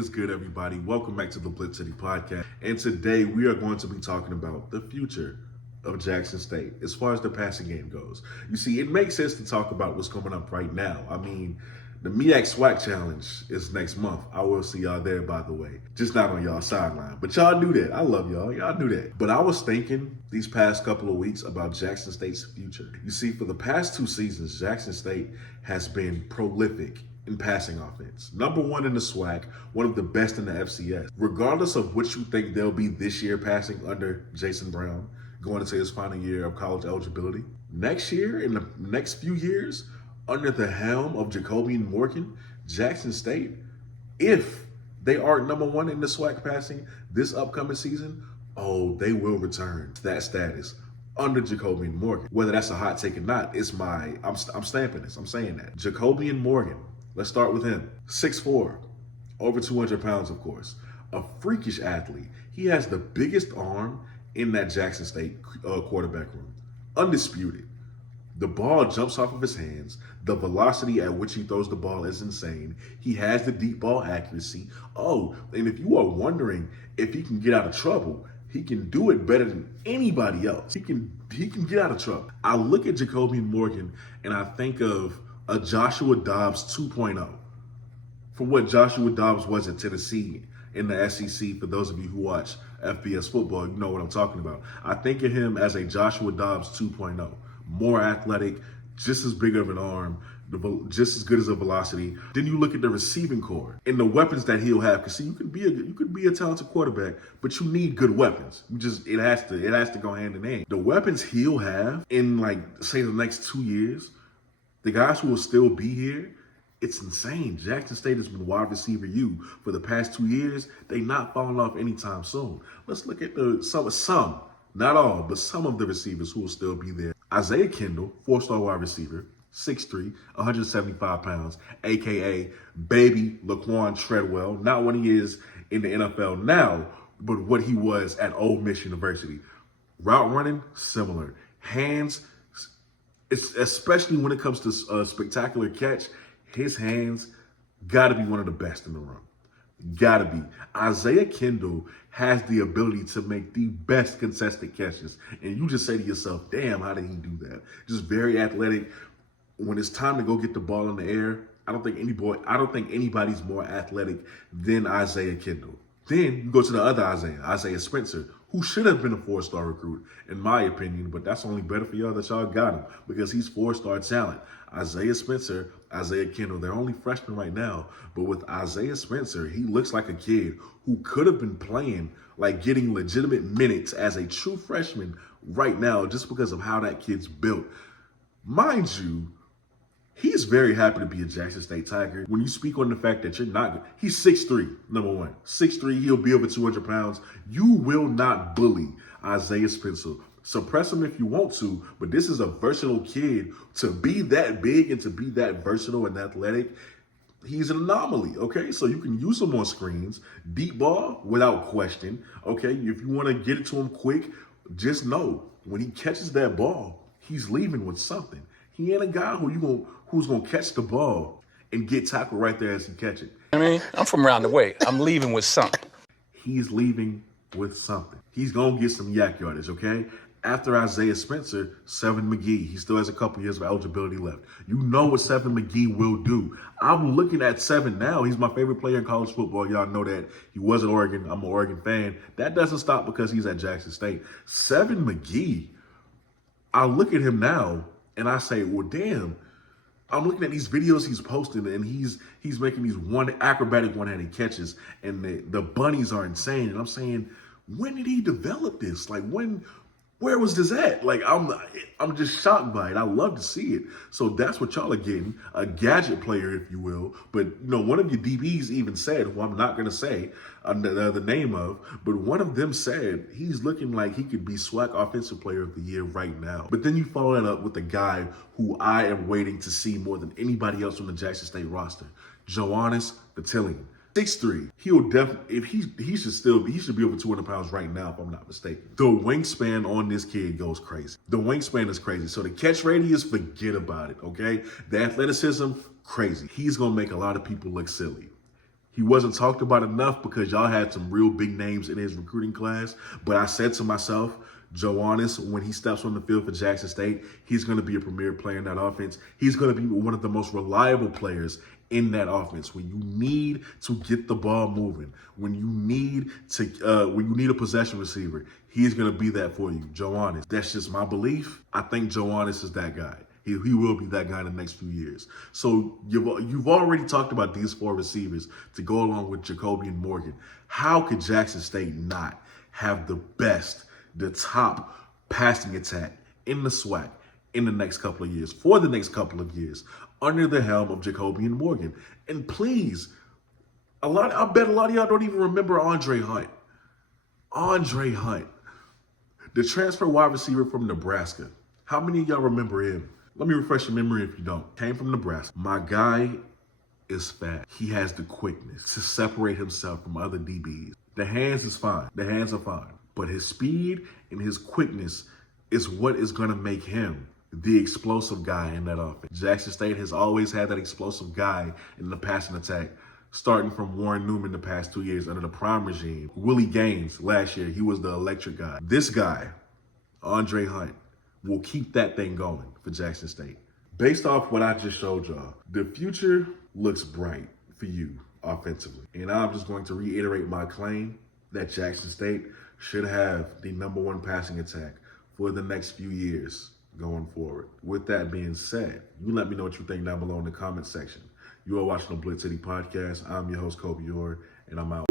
is good, everybody? Welcome back to the BlitzCity Podcast. And today we are going to be talking about the future of Jackson State as far as the passing game goes. You see, it makes sense to talk about what's coming up right now. I mean, the MEAC Swac Challenge is next month. I will see y'all there, by the way. Just not on y'all sideline. But y'all knew that. I love y'all. Y'all knew that. But I was thinking these past couple of weeks about Jackson State's future. You see, for the past 2 seasons, Jackson State has been prolific in passing offense. Number 1 in the Swac, one of the best in the FCS. Regardless of what you think they'll be this year passing under Jason Brown, going into his final year of college eligibility, next year, in the next few years, under the helm of Jacobian Morgan, Jackson State, if they are number 1 in the Swac passing this upcoming season, they will return to that status under Jacobian Morgan. Whether that's a hot take or not, I'm stamping this. I'm saying that. Jacobian Morgan, let's start with him. 6'4", over 200 pounds, of course. A freakish athlete. He has the biggest arm in that Jackson State quarterback room. Undisputed. The ball jumps off of his hands. The velocity at which he throws the ball is insane. He has the deep ball accuracy. And if you are wondering if he can get out of trouble, he can do it better than anybody else. He can get out of trouble. I look at Jacobian Morgan and I think of a Joshua Dobbs 2.0. From what Joshua Dobbs was at Tennessee in the SEC, for those of you who watch FBS football, you know what I'm talking about. I think of him as a Joshua Dobbs 2.0. More athletic, just as big of an arm, just as good as a velocity. Then you look at the receiving core and the weapons that he'll have. Because see, you could be a talented quarterback, but you need good weapons. It has to go hand in hand. The weapons he'll have in say the next 2 years, the guys who will still be here, it's insane. Jackson State has been wide receiver U for the past 2 years. They not falling off anytime soon. Let's look at some, not all, but some of the receivers who will still be there. Isaiah Kendall, 4-star wide receiver, 6'3", 175 pounds, a.k.a. Baby Laquan Treadwell. Not what he is in the NFL now, but what he was at Ole Miss University. Route running, similar. Hands, especially when it comes to spectacular catch, his hands got to be one of the best in the room. Gotta be. Isaiah Kendall has the ability to make the best contested catches. And you just say to yourself, damn, how did he do that? Just very athletic. When it's time to go get the ball in the air, I don't think anybody's more athletic than Isaiah Kendall. Then you go to the other Isaiah Spencer, who should have been a 4-star recruit, in my opinion, but that's only better for y'all that y'all got him because he's 4-star talent. Isaiah Spencer, Isaiah Kendall, they're only freshmen right now, but with Isaiah Spencer, he looks like a kid who could have been playing, getting legitimate minutes as a true freshman right now just because of how that kid's built. Mind you, he's very happy to be a Jackson State Tiger. When you speak on the fact that he's 6'3", number 1. 6'3", he'll be over 200 pounds. You will not bully Isaiah Spencer. Suppress him if you want to, but this is a versatile kid. To be that big and to be that versatile and athletic, he's an anomaly, okay? So you can use him on screens, deep ball without question, okay? If you want to get it to him quick, just know when he catches that ball, he's leaving with something. He ain't a guy who's gonna catch the ball and get tackled right there as he catch it. I mean, I'm from around the way. I'm leaving with something. He's leaving with something. He's gonna get some yak yardage, okay? After Isaiah Spencer, 7 McGee. He still has a couple years of eligibility left. You know what 7 McGee will do. I'm looking at 7 now. He's my favorite player in college football. Y'all know that. He was at Oregon. I'm an Oregon fan. That doesn't stop because he's at Jackson State. 7 McGee, I look at him now and I say, well, damn. I'm looking at these videos he's posting and he's making these acrobatic one-handed catches and the bunnies are insane. And I'm saying, when did he develop this? Where was this at? I'm just shocked by it. I love to see it. So that's what y'all are getting, a gadget player, if you will. But, one of your DBs even said, who I'm not going to say the name of, but one of them said he's looking like he could be Swac Offensive Player of the Year right now. But then you follow that up with the guy who I am waiting to see more than anybody else on the Jackson State roster, Johannes Broussard. 6'3", he'll definitely, if he should be over 200 pounds right now, if I'm not mistaken. The wingspan on this kid goes crazy. The wingspan is crazy. So the catch radius, forget about it, okay? The athleticism, crazy. He's going to make a lot of people look silly. He wasn't talked about enough because y'all had some real big names in his recruiting class. But I said to myself, Johannes, when he steps on the field for Jackson State, he's going to be a premier player in that offense. He's going to be one of the most reliable players in that offense. When you need to get the ball moving, when you need a possession receiver, he's going to be that for you, Johannes. That's just my belief. I think Johannes is that guy. He will be that guy in the next few years. So you've already talked about these 4 receivers to go along with Jacobian Morgan. How could Jackson State not have the top passing attack in the Swac in the next couple of years, for the next couple of years, under the helm of Jacobian Morgan? And please, I bet a lot of y'all don't even remember Andre Hunt. Andre Hunt, the transfer wide receiver from Nebraska. How many of y'all remember him? Let me refresh your memory if you don't. Came from Nebraska. My guy is fast. He has the quickness to separate himself from other DBs. The hands is fine. The hands are fine. But his speed and his quickness is what is going to make him the explosive guy in that offense. Jackson State has always had that explosive guy in the passing attack, starting from Warren Newman the past 2 years under the Prime regime. Willie Gaines last year, he was the electric guy. This guy, Andre Hunt, will keep that thing going for Jackson State. Based off what I just showed y'all, the future looks bright for you offensively. And I'm just going to reiterate my claim that Jackson State should have the #1 passing attack for the next few years going forward. With that being said, you let me know what you think down below in the comment section. You are watching the BlitzCity Podcast. I'm your host, Kobe Orr, and I'm out.